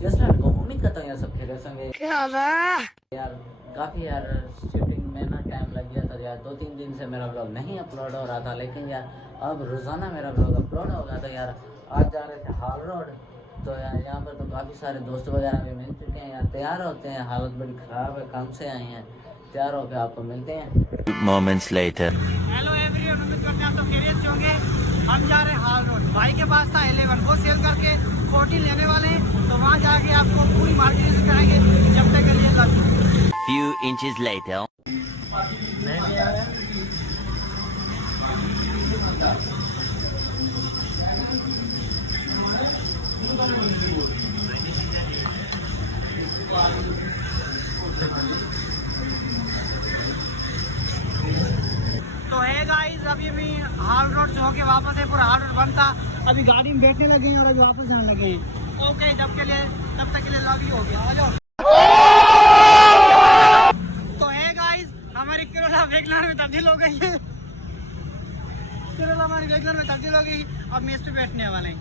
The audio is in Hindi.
जैसा उम्मीद करता हूँ यार सब खेल संगे क्या यार। काफ़ी यार शूटिंग में ना टाइम लग गया था यार, 2-3 दिन से मेरा ब्लॉग नहीं अपलोड हो रहा था, लेकिन यार अब रोज़ाना मेरा ब्लॉग अपलोड हो गया था यार। आज जा रहे थे हाल रोड, तो यार यहाँ पर तो काफ़ी सारे दोस्त वगैरह भी मिल चुके हैं यार, तैयार होते हैं। हालत बड़ी ख़राब है, काम से आए हैं, तैयार होकर आपको मिलते हैं moments later। हेलो एवरीवन, उम्मीद करते हैं आप सब खैरियत से होंगे। हम जा रहे हैं हाल रोड, भाई के पास था 11 वो सेल करके 14 लेने वाले हैं, तो वहाँ जाके आपको पूरी मार्केट से कराएंगे जब तक के लिए लग। Few inches later। तो है गाइस, अभी भी हाल रोड से होके वापस है, पूरा हाल रोड बंद था, अभी गाड़ी में बैठने लगे हैं और अभी वापस जाने लगे हैं। ओके, तब तक के लिए लॉबी हो गया। आ जाओ। तो है गाइस, हमारी केरला वेगनर में तब्दील हो गई है, केरला हमारी वेगनर में तब्दील हो गई। अब मेज पे बैठने वाले हैं।